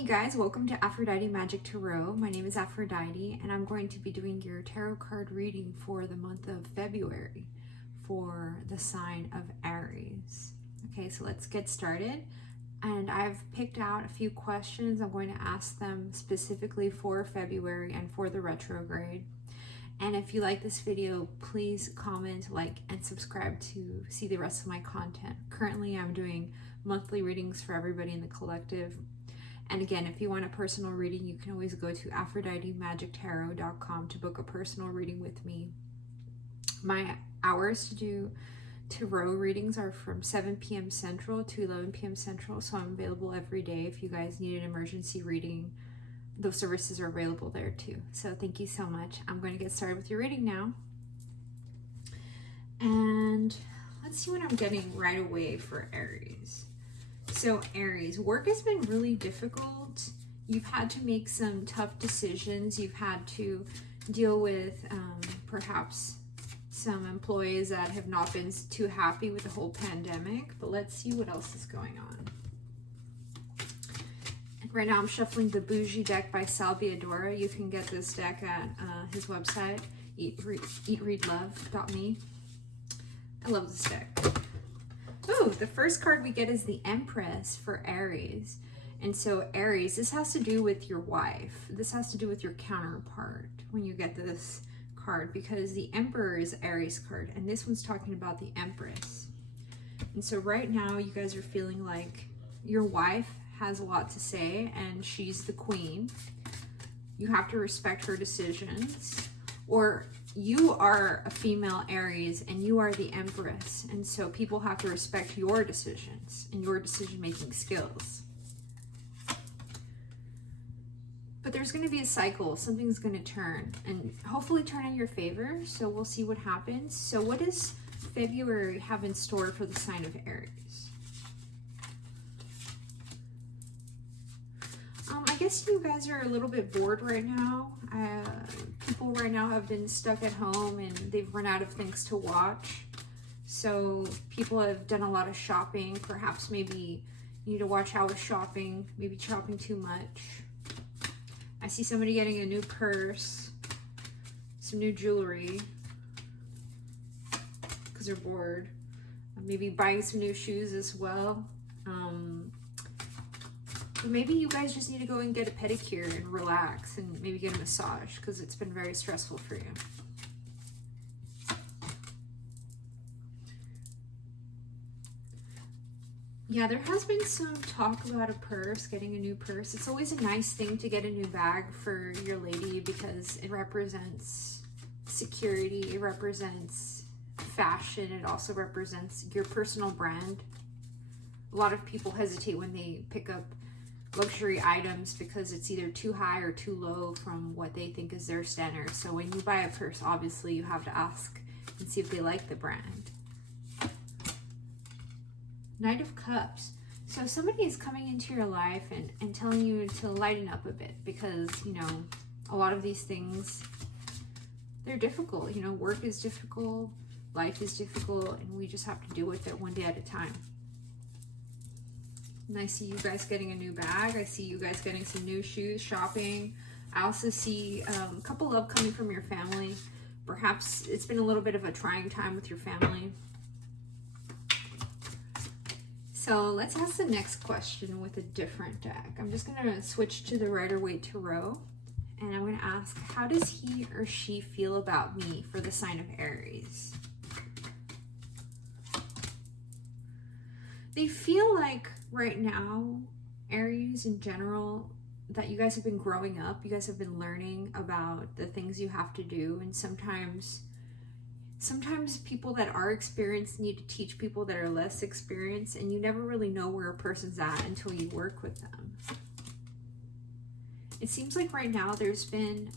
Hey guys, welcome to Aphrodite Magic Tarot. My name is Aphrodite and I'm going to be doing your tarot card reading for the month of February for the sign of Aries. Okay, so let's get started. And I've picked out a few questions. I'm going to ask them specifically for February and for the retrograde. And if you like this video, please comment, like, and subscribe to see the rest of my content. Currently, I'm doing monthly readings for everybody in the collective. And again, if you want a personal reading, you can always go to aphroditeMagicTarot.com to book a personal reading with me. My hours to do tarot readings are from 7 p.m. Central to 11 p.m. Central, so I'm available every day. If you guys need an emergency reading, those services are available there too. So thank you so much. I'm going to get started with your reading now. And let's see what I'm getting right away for Aries. So Aries, work has been really difficult. You've had to make some tough decisions. You've had to deal with perhaps some employees that have not been too happy with the whole pandemic. But let's see what else is going on. And right now I'm shuffling the Boujie deck by Biadora. You can get this deck at his website, eatreadlove.me. I love this deck. Oh, the first card we get is the Empress for Aries. And so Aries, this has to do with your wife. This has to do with your counterpart when you get this card, because the Emperor is Aries card and this one's talking about the Empress. And so right now you guys are feeling like your wife has a lot to say and she's the queen. You have to respect her decisions, or you are a female Aries and you are the Empress, and so people have to respect your decisions and your decision-making skills. But there's going to be a cycle. Something's going to turn and hopefully turn in your favor, so we'll see what happens. So what does February have in store for the sign of Aries? I guess you guys are a little bit bored right now. People right now have been stuck at home and they've run out of things to watch. So people have done a lot of shopping. Perhaps maybe you need to watch out with shopping, maybe shopping too much. I see somebody getting a new purse, some new jewelry, because they're bored. Maybe buying some new shoes as well. Maybe you guys just need to go and get a pedicure and relax and maybe get a massage because it's been very stressful for you. Yeah, there has been some talk about a purse, getting a new purse. It's always a nice thing to get a new bag for your lady because it represents security, it represents fashion, it also represents your personal brand. A lot of people hesitate when they pick up luxury items because it's either too high or too low from what they think is their standard. So when you buy a purse, obviously you have to ask and see if they like the brand. Knight of Cups. So somebody is coming into your life and telling you to lighten up a bit because, you know, a lot of these things, they're difficult. You know, work is difficult, life is difficult, and we just have to deal with it one day at a time. And I see you guys getting a new bag. I see you guys getting some new shoes, shopping. I also see a couple love coming from your family. Perhaps it's been a little bit of a trying time with your family. So let's ask the next question with a different deck. I'm just going to switch to the Rider-Waite Tarot. And I'm going to ask, how does he or she feel about me for the sign of Aries? They feel like right now, Aries in general, that you guys have been growing up, you guys have been learning about the things you have to do, and sometimes people that are experienced need to teach people that are less experienced, and you never really know where a person's at until you work with them. It seems like right now there's been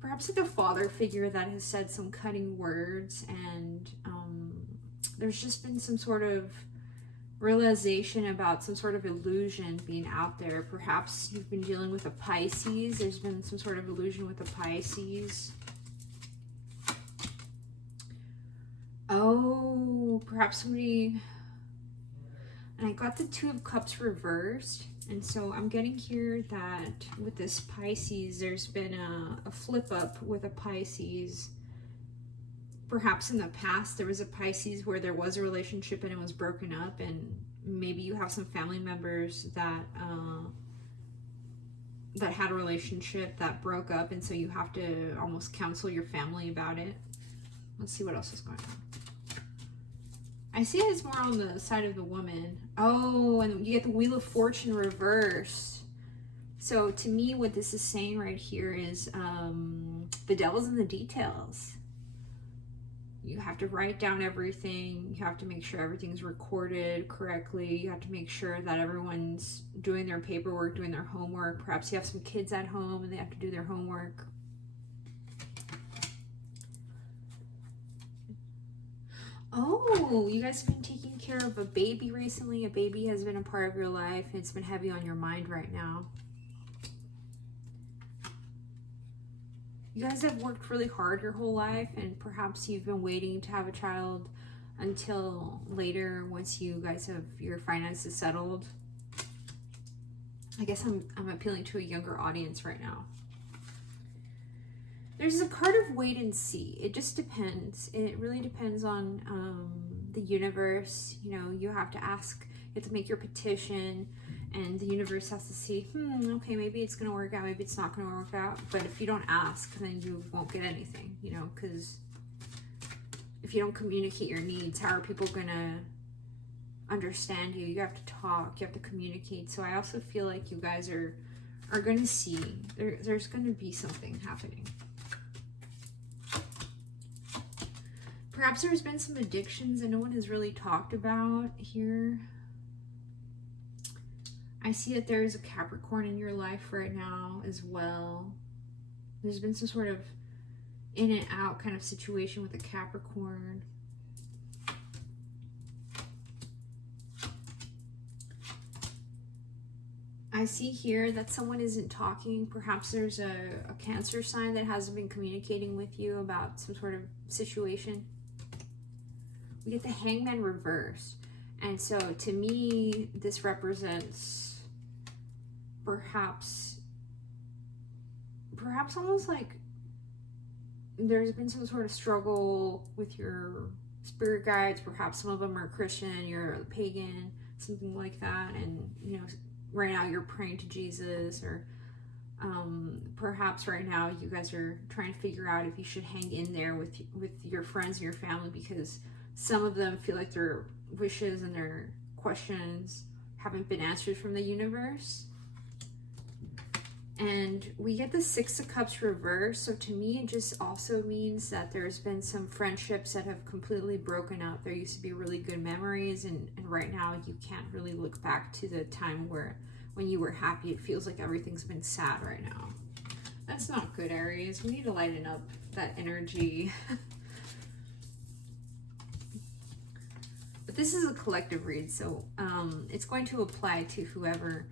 perhaps like a father figure that has said some cutting words, and there's just been some sort of realization about some sort of illusion being out there. Perhaps you've been dealing with a Pisces. There's been some sort of illusion with a Pisces. Oh, perhaps somebody... And I got the Two of Cups reversed. And so I'm getting here that with this Pisces, there's been a flip up with a Pisces. Perhaps in the past there was a Pisces where there was a relationship and it was broken up, and maybe you have some family members that that had a relationship that broke up, and so you have to almost counsel your family about it. Let's see what else is going on. I see it's more on the side of the woman. Oh, and you get the Wheel of Fortune reversed. So to me, what this is saying right here is the devil's in the details. You have to write down everything. You have to make sure everything's recorded correctly. You have to make sure that everyone's doing their paperwork, doing their homework. Perhaps you have some kids at home and they have to do their homework. Oh, you guys have been taking care of a baby recently. A baby has been a part of your life, and it's been heavy on your mind right now. You guys have worked really hard your whole life, and perhaps you've been waiting to have a child until later once you guys have your finances settled. I guess I'm appealing to a younger audience right now. There's a card of wait and see. It just depends. It really depends on the universe. You know, you have to ask, you have to make your petition, and the universe has to see, okay, maybe it's going to work out, maybe it's not going to work out. But if you don't ask, then you won't get anything, you know, because if you don't communicate your needs, how are people going to understand you? You have to talk, you have to communicate. So I also feel like you guys are going to see, there's going to be something happening. Perhaps there's been some addictions that no one has really talked about here. I see that there is a Capricorn in your life right now as well. There's been some sort of in and out kind of situation with a Capricorn. I see here that someone isn't talking. Perhaps there's a Cancer sign that hasn't been communicating with you about some sort of situation. We get the Hangman reversed. And so to me, this represents perhaps almost like there's been some sort of struggle with your spirit guides. Perhaps some of them are Christian, you're a pagan, something like that. And, you know, right now you're praying to Jesus, or perhaps right now you guys are trying to figure out if you should hang in there with your friends and your family, because some of them feel like their wishes and their questions haven't been answered from the universe. And we get the Six of Cups reversed. So to me, it just also means that there's been some friendships that have completely broken up. There used to be really good memories, and right now you can't really look back to the time when you were happy. It feels like everything's been sad right now. That's not good, Aries. We need to lighten up that energy. But this is a collective read, so it's going to apply to whoever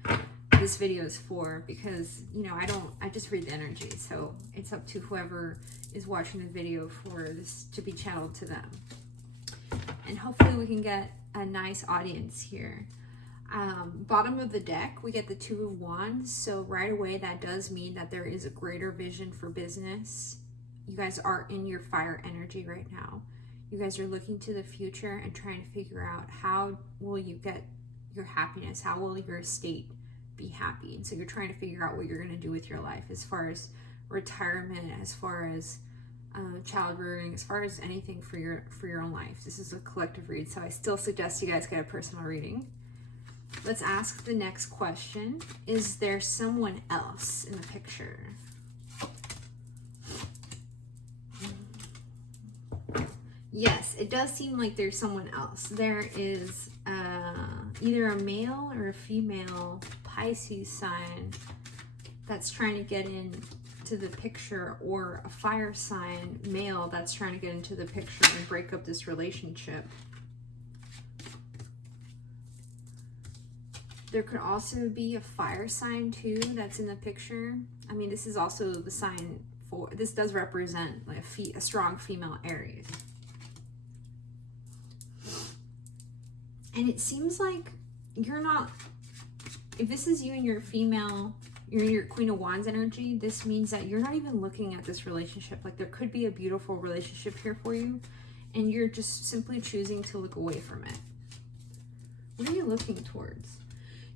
this video is for, because, you know, I just read the energy, so it's up to whoever is watching the video for this to be channeled to them. And hopefully we can get a nice audience here. Bottom of the deck, we get the Two of Wands. So right away, that does mean that there is a greater vision for business. You guys are in your fire energy right now. You guys are looking to the future and trying to figure out how will you get your happiness? How will your estate be happy? And so you're trying to figure out what you're going to do with your life, as far as retirement, as far as child rearing, as far as anything for your own life. This is a collective read, so I still suggest you guys get a personal reading. Let's ask the next question. Is there someone else in the picture? Yes, it does seem like there's someone else. There is either a male or a female Pisces sign that's trying to get into the picture, or a fire sign male that's trying to get into the picture and break up this relationship. There could also be a fire sign too that's in the picture. I mean, this is also the sign for, this does represent like a strong female Aries. And it seems like you're not If this is you and you're female, you're in your Queen of Wands energy, this means that you're not even looking at this relationship. Like there could be a beautiful relationship here for you, and you're just simply choosing to look away from it. What are you looking towards?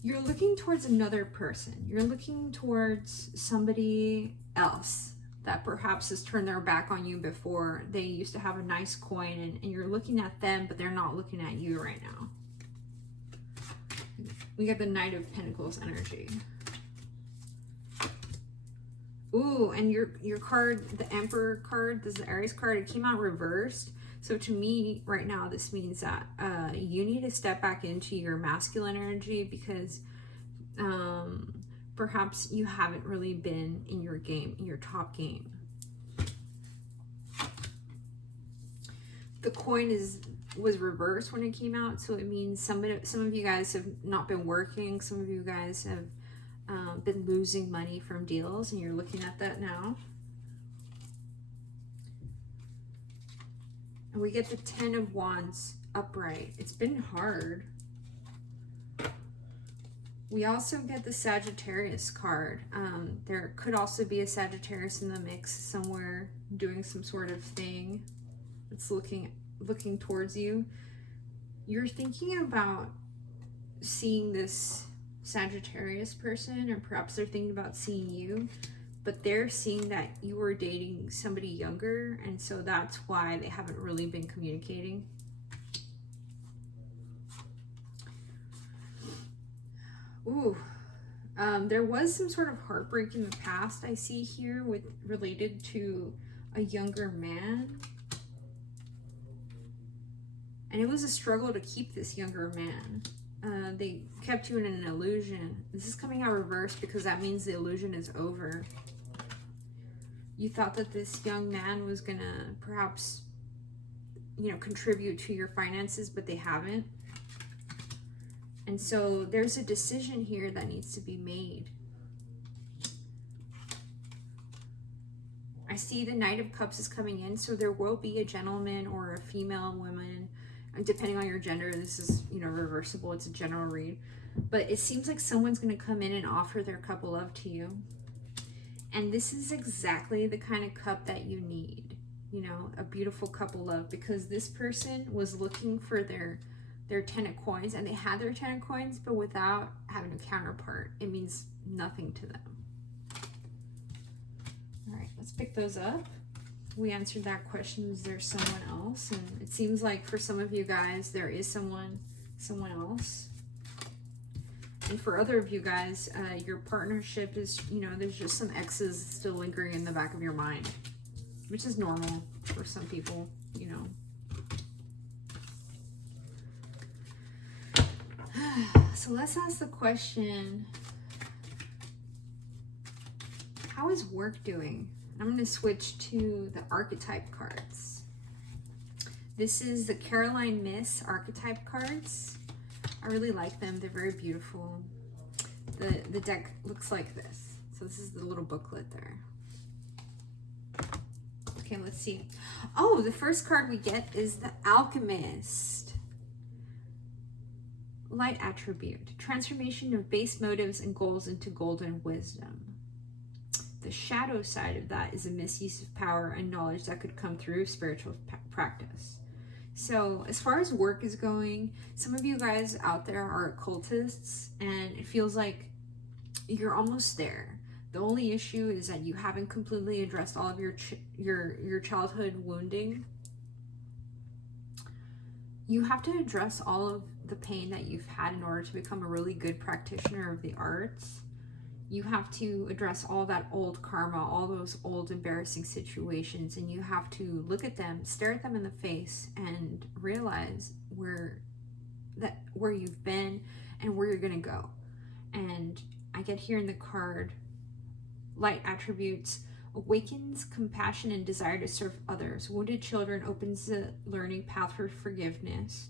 You're looking towards another person. You're looking towards somebody else that perhaps has turned their back on you before. They used to have a nice coin, and you're looking at them, but they're not looking at you right now. We got the Knight of Pentacles energy. Ooh, and your card, the Emperor card, this is the Aries card, it came out reversed. So to me, right now, this means that you need to step back into your masculine energy because perhaps you haven't really been in your game, in your top game. The coin was reversed when it came out, so it means some of you guys have not been working. Some of you guys have been losing money from deals, and you're looking at that now. And we get the 10 of Wands upright. It's been hard. We also get the Sagittarius card. There could also be a Sagittarius in the mix somewhere doing some sort of thing. It's looking towards you. You're thinking about seeing this Sagittarius person, or perhaps they're thinking about seeing you, but they're seeing that you were dating somebody younger, and so that's why they haven't really been communicating. Ooh, there was some sort of heartbreak in the past I see here related to a younger man. And it was a struggle to keep this younger man. They kept you in an illusion. This is coming out reversed because that means the illusion is over. You thought that this young man was gonna perhaps, you know, contribute to your finances, but they haven't. And so there's a decision here that needs to be made. I see the Knight of Cups is coming in, so there will be a gentleman or a female woman, depending on your gender. This is, you know, reversible. It's a general read. But it seems like someone's going to come in and offer their cup of love to you. And this is exactly the kind of cup that you need. You know, a beautiful cup of love. Because this person was looking for their 10 of coins. And they had their 10 of coins, but without having a counterpart. It means nothing to them. All right, let's pick those up. We answered that question. Is there someone else? And it seems like for some of you guys, there is someone else. And for other of you guys, your partnership is, you know, there's just some exes still lingering in the back of your mind, which is normal for some people, you know. So let's ask the question, how is work doing? I'm going to switch to the Archetype cards. This is the Caroline Myss Archetype cards. I really like them. They're very beautiful. The deck looks like this. So this is the little booklet there. Okay, let's see. Oh, the first card we get is the Alchemist. Light attribute. Transformation of base motives and goals into golden wisdom. The shadow side of that is a misuse of power and knowledge that could come through spiritual practice. So as far as work is going, some of you guys out there are occultists, and it feels like you're almost there. The only issue is that you haven't completely addressed all of your childhood wounding. You have to address all of the pain that you've had in order to become a really good practitioner of the arts. You have to address all that old karma, all those old embarrassing situations, and you have to look at them, stare at them in the face, and realize where you've been and where you're gonna go. And I get here in the card, light attributes, awakens compassion and desire to serve others. Wounded children opens the learning path for forgiveness.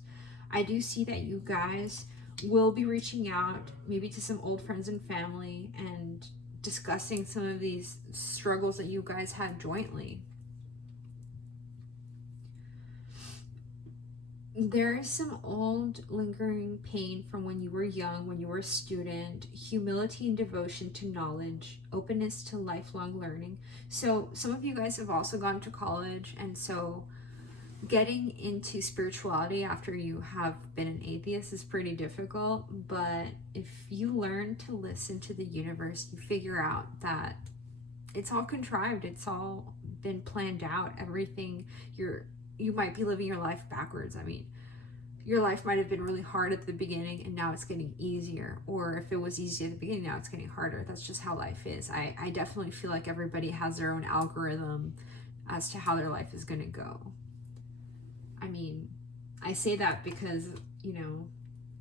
I do see that you guys will be reaching out maybe to some old friends and family and discussing some of these struggles that you guys had jointly. There is some old lingering pain from when you were young, when you were a student, humility and devotion to knowledge, openness to lifelong learning. So some of you guys have also gone to college, and so getting into spirituality after you have been an atheist is pretty difficult. But if you learn to listen to the universe, you figure out that it's all contrived, it's all been planned out. Everything, you might be living your life backwards. I mean, your life might have been really hard at the beginning and now it's getting easier. Or if it was easy at the beginning, now it's getting harder. That's just how life is. I definitely feel like everybody has their own algorithm as to how their life is going to go. I mean, I say that because, you know,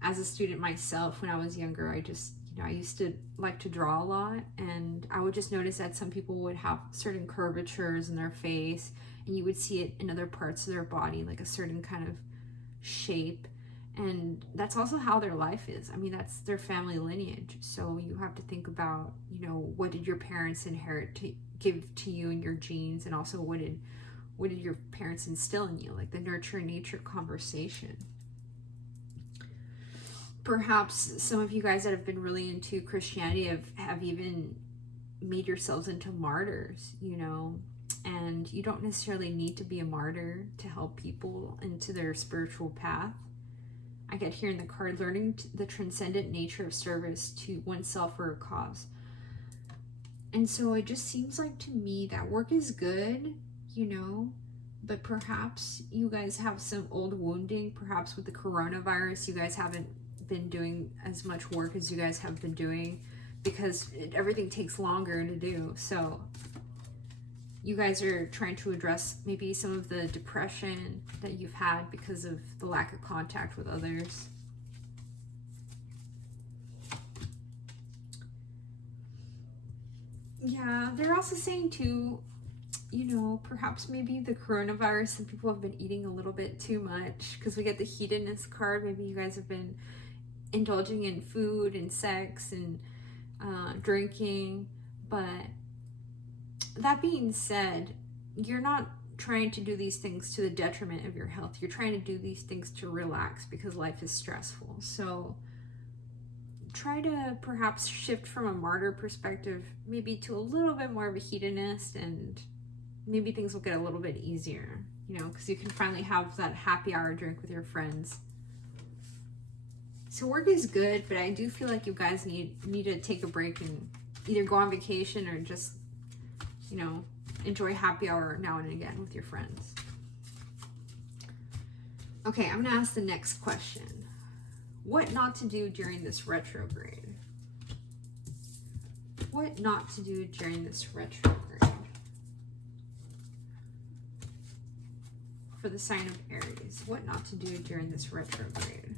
as a student myself, when I was younger, I used to like to draw a lot, and I would just notice that some people would have certain curvatures in their face, and you would see it in other parts of their body, like a certain kind of shape. And that's also how their life is. I mean, that's their family lineage. So you have to think about, you know, what did your parents inherit to give to you in your genes, and also what did your parents instill in you, like the nurture and nature conversation. Perhaps some of you guys that have been really into Christianity have even made yourselves into martyrs, you know, and you don't necessarily need to be a martyr to help people into their spiritual path. I get here in the card, learning the transcendent nature of service to oneself or a cause. And so it just seems like to me that work is good, you know, but perhaps you guys have some old wounding. Perhaps with the coronavirus, you guys haven't been doing as much work as you guys have been doing because everything takes longer to do. So you guys are trying to address maybe some of the depression that you've had because of the lack of contact with others. Yeah, they're also saying too, you know, perhaps maybe the coronavirus and people have been eating a little bit too much, because we get the hedonist card. Maybe you guys have been indulging in food and sex and drinking. But that being said, you're not trying to do these things to the detriment of your health. You're trying to do these things to relax because life is stressful. So try to perhaps shift from a martyr perspective maybe to a little bit more of a hedonist, and maybe things will get a little bit easier, you know, because you can finally have that happy hour drink with your friends. So work is good, but I do feel like you guys need to take a break and either go on vacation or just, you know, enjoy happy hour now and again with your friends. Okay, I'm going to ask the next question. What not to do during this retrograde? What not to do during this retrograde? For the sign of Aries, what not to do during this retrograde?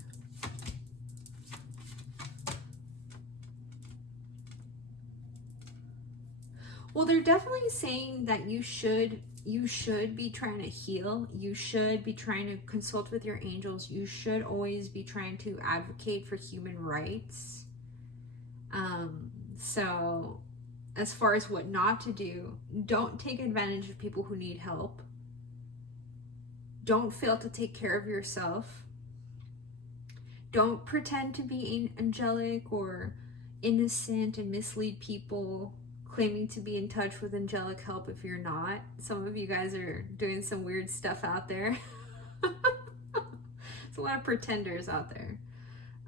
Well, they're definitely saying that you should be trying to heal. You should be trying to consult with your angels. You should always be trying to advocate for human rights. So as far as what not to do, don't take advantage of people who need help. Don't fail to take care of yourself. Don't pretend to be angelic or innocent and mislead people, claiming to be in touch with angelic help if you're not. Some of you guys are doing some weird stuff out there. There's a lot of pretenders out there.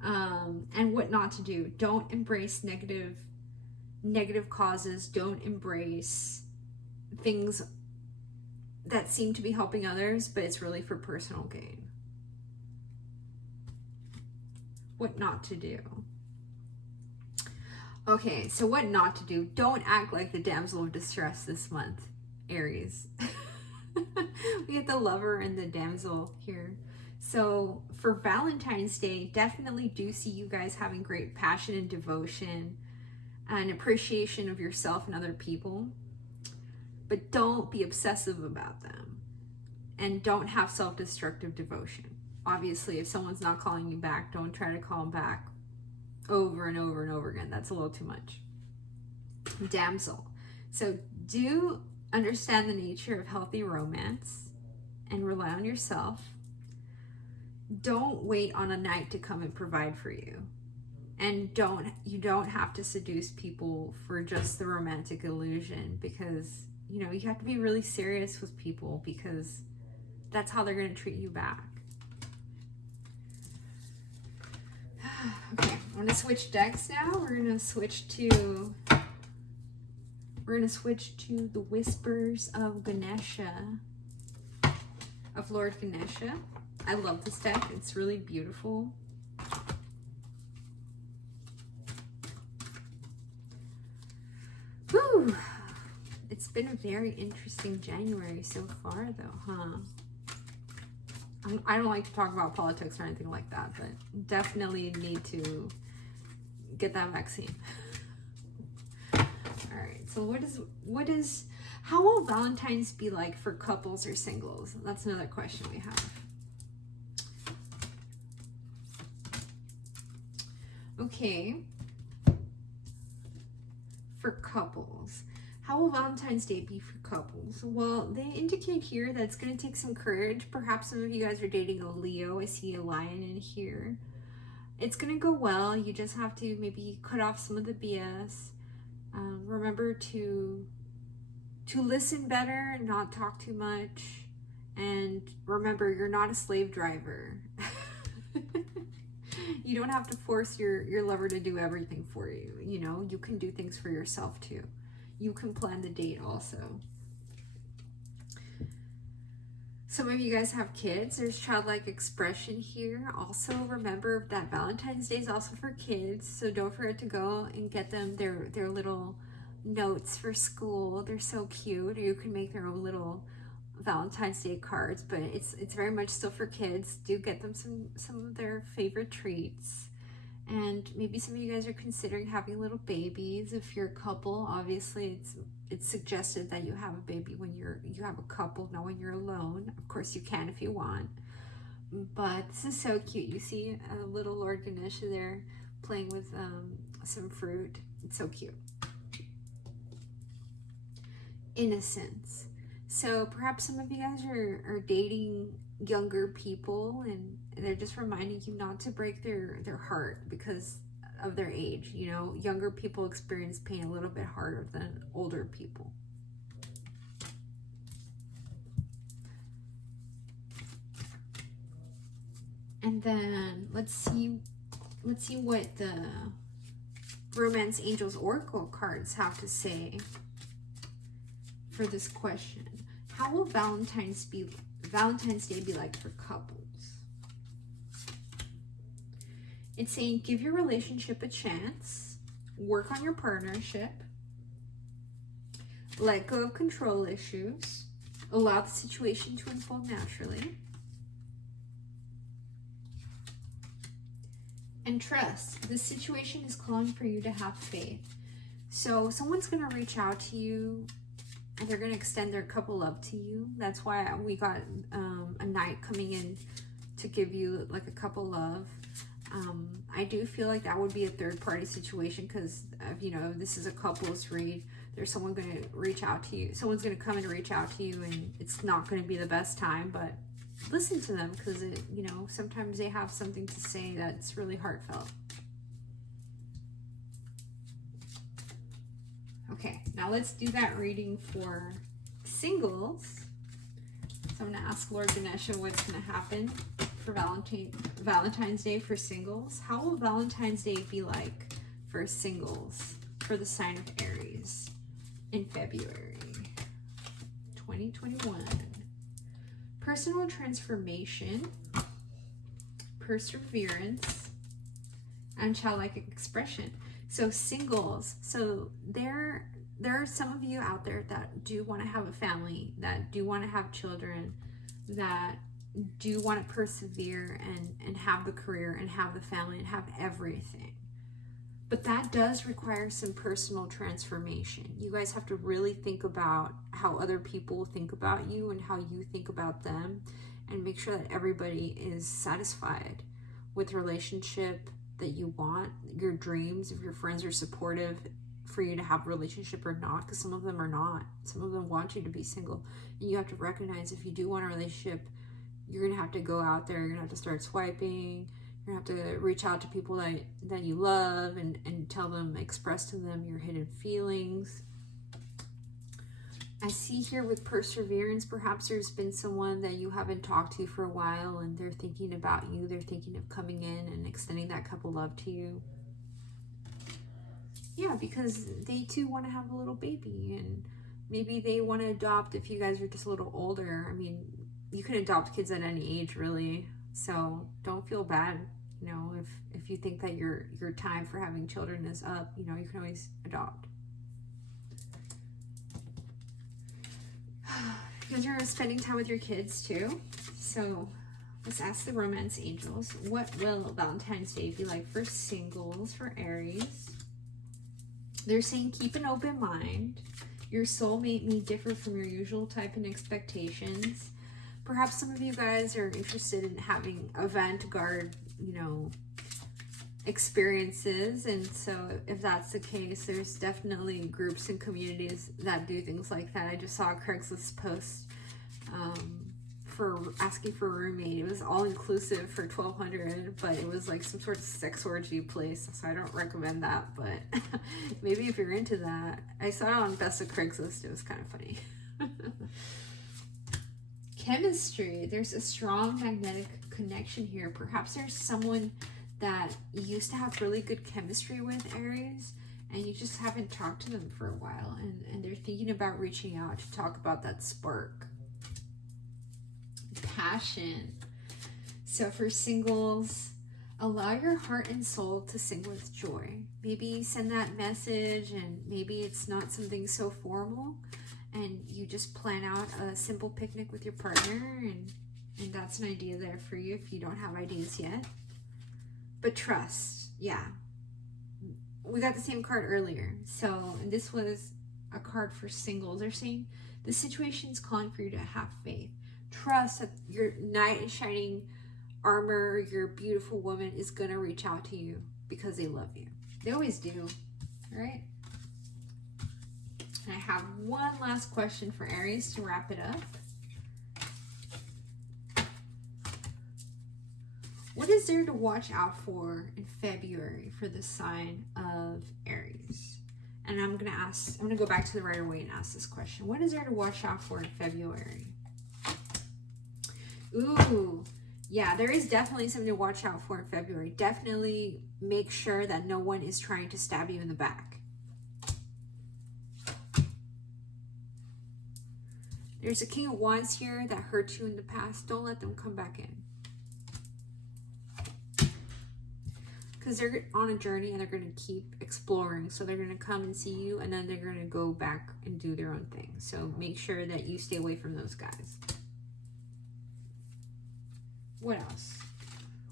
And what not to do. Don't embrace negative causes. Don't embrace things that seem to be helping others, but it's really for personal gain. What not to do. Okay, so what not to do. Don't act like the damsel of distress this month, Aries. We get the lover and the damsel here. So for Valentine's Day, definitely do see you guys having great passion and devotion and appreciation of yourself and other people. But don't be obsessive about them. And don't have self-destructive devotion. Obviously, if someone's not calling you back, don't try to call them back over and over and over again. That's a little too much. Damsel. So do understand the nature of healthy romance and rely on yourself. don't wait on a knight to come and provide for you. And you don't have to seduce people for just the romantic illusion, because, you know, you have to be really serious with people, because that's how they're going to treat you back. Okay, I'm going to switch decks now. We're going to switch to the Whispers of Ganesha, of Lord Ganesha. I love this deck. It's really beautiful. Whew. It's been a very interesting January so far, though, huh? I don't like to talk about politics or anything like that, but definitely need to get that vaccine. All right, so how will Valentine's be like for couples or singles? That's another question we have. Okay, for couples, how will Valentine's Day be for couples? Well, they indicate here that it's going to take some courage. Perhaps some of you guys are dating a Leo. I see a lion in here. It's going to go well. You just have to maybe cut off some of the BS. Remember to listen better, not talk too much. And remember, you're not a slave driver. You don't have to force your lover to do everything for you. You know, you can do things for yourself too. You can plan the date also. Some of you guys have kids. There's childlike expression here. Also, remember that Valentine's Day is also for kids. So don't forget to go and get them their little notes for school. They're so cute. Or you can make their own little Valentine's Day cards, but it's very much still for kids. Do get them some of their favorite treats. And maybe some of you guys are considering having little babies. If you're a couple, obviously it's suggested that you have a baby when you have a couple, not when you're alone. Of course you can if you want. But this is so cute. You see a little Lord Ganesha there playing with some fruit. It's so cute. Innocence. So perhaps some of you guys are dating younger people, and they're just reminding you not to break their heart because of their age. You know, younger people experience pain a little bit harder than older people. And then let's see what the Romance Angels Oracle cards have to say for this question. How will Valentine's Day be like for couples? It's saying give your relationship a chance, work on your partnership, let go of control issues, allow the situation to unfold naturally, and trust. This situation is calling for you to have faith. So someone's going to reach out to you, and they're going to extend their couple love to you. That's why we got a knight coming in to give you like a couple love. I do feel like that would be a third party situation, because you know, this is a couples read. There's someone going to reach out to you. Someone's going to come and reach out to you, and it's not going to be the best time, but listen to them, because you know, sometimes they have something to say that's really heartfelt. Okay, now let's do that reading for singles. So I'm going to ask Lord Ganesha what's going to happen for Valentine's Day for singles. How will Valentine's Day be like for singles for the sign of Aries in February 2021? Personal transformation, perseverance, and childlike expression. So singles, so there are some of you out there that do want to have a family, that do want to have children, that do want to persevere and have the career and have the family and have everything. But that does require some personal transformation. You guys have to really think about how other people think about you and how you think about them, and make sure that everybody is satisfied with the relationship that you want, your dreams, if your friends are supportive for you to have a relationship or not, because some of them are not. Some of them want you to be single. And you have to recognize, if you do want a relationship, you're going to have to go out there, you're going to have to start swiping, you're going to have to reach out to people that you love and tell them, express to them your hidden feelings. I see here with perseverance, perhaps there's been someone that you haven't talked to for a while and they're thinking about you. They're thinking of coming in and extending that cup of love to you. Yeah, because they too want to have a little baby, and maybe they want to adopt if you guys are just a little older. I mean, you can adopt kids at any age, really. So don't feel bad, you know, if you think that your time for having children is up, you know, you can always adopt. You guys are spending time with your kids too. So let's ask the romance angels, what will Valentine's Day be like for singles, for Aries? They're saying keep an open mind. Your soulmate may differ from your usual type and expectations. Perhaps some of you guys are interested in having avant-garde, you know, experiences, and so if that's the case, there's definitely groups and communities that do things like that. I just saw a Craigslist post for asking for a roommate. It was all inclusive for $1,200, but it was like some sort of sex orgy place, so I don't recommend that, but maybe if you're into that. I saw it on Best of Craigslist. It was kind of funny. Chemistry, there's a strong magnetic connection here. Perhaps there's someone that you used to have really good chemistry with, Aries, and you just haven't talked to them for a while, and they're thinking about reaching out to talk about that spark. Passion. So for singles, allow your heart and soul to sing with joy. Maybe send that message, and maybe it's not something so formal, and you just plan out a simple picnic with your partner, and that's an idea there for you if you don't have ideas yet. But trust, yeah. We got the same card earlier. So this was a card for singles. They're saying the situation's calling for you to have faith. Trust that your knight in shining armor, your beautiful woman, is going to reach out to you because they love you. They always do, right? And I have one last question for Aries to wrap it up. What is there to watch out for in February for the sign of Aries? And I'm going to go back to the Rider-Waite and ask this question. What is there to watch out for in February? Ooh, yeah, there is definitely something to watch out for in February. Definitely make sure that no one is trying to stab you in the back. There's a King of Wands here that hurt you in the past. Don't let them come back in. Because they're on a journey and they're going to keep exploring. So they're going to come and see you, and then they're going to go back and do their own thing. So make sure that you stay away from those guys. What else?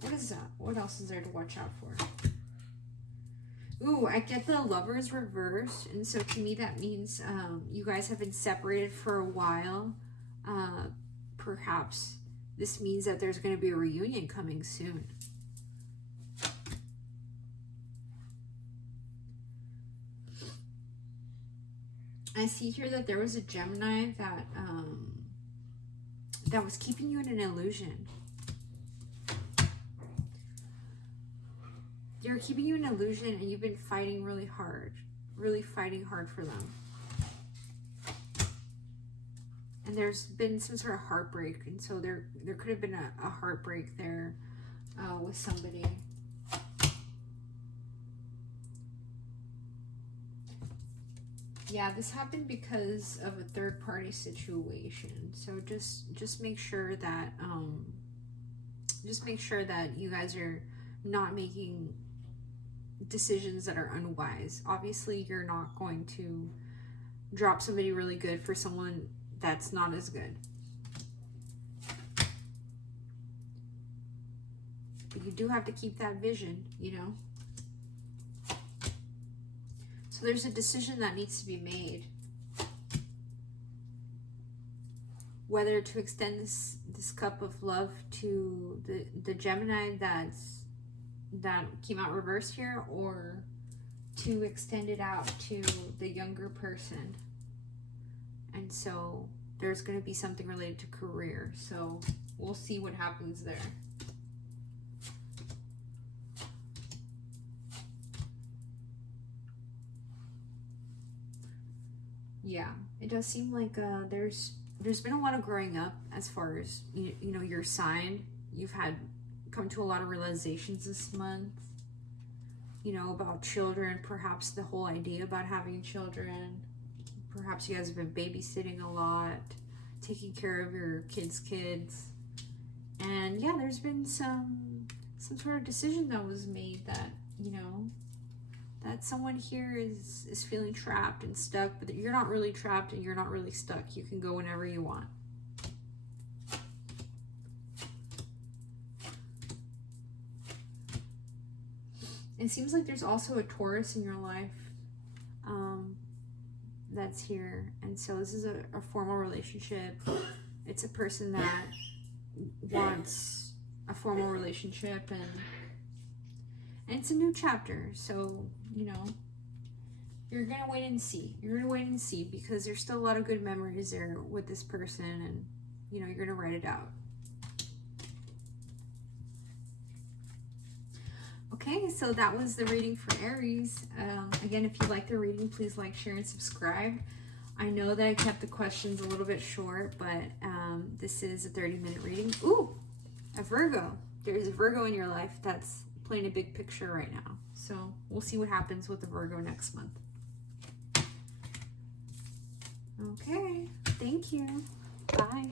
What is that? What else is there to watch out for? Ooh, I get the Lovers reversed. And so to me that means you guys have been separated for a while. Perhaps this means that there's going to be a reunion coming soon. I see here that there was a Gemini that was keeping you in an illusion. They're keeping you in an illusion, and you've been fighting really fighting hard for them. And there's been some sort of heartbreak, and so there could have been a heartbreak there with somebody. Yeah, this happened because of a third-party situation. So just make sure that you guys are not making decisions that are unwise. Obviously, you're not going to drop somebody really good for someone that's not as good. But you do have to keep that vision, you know? So there's a decision that needs to be made. Whether to extend this cup of love to the Gemini that came out reversed here, or to extend it out to the younger person. And so there's going to be something related to career. So we'll see what happens there. Yeah, it does seem like there's been a lot of growing up as far as you know your sign. You've had come to a lot of realizations this month, you know, about children, perhaps the whole idea about having children. Perhaps you guys have been babysitting a lot, taking care of your kids' and yeah, there's been some sort of decision that was made that, you know, that someone here is feeling trapped and stuck, but you're not really trapped and you're not really stuck. You can go whenever you want. It seems like there's also a Taurus in your life that's here. And so this is a formal relationship. It's a person that wants a formal relationship, and it's a new chapter. So, you know, you're going to wait and see. You're going to wait and see because there's still a lot of good memories there with this person, and, you know, you're going to write it out. Okay, so that was the reading for Aries. Again, if you like the reading, please like, share, and subscribe. I know that I kept the questions a little bit short, but this is a 30-minute reading. Ooh, a Virgo. There's a Virgo in your life that's playing a big picture right now. So we'll see what happens with the Virgo next month. Okay, thank you. Bye.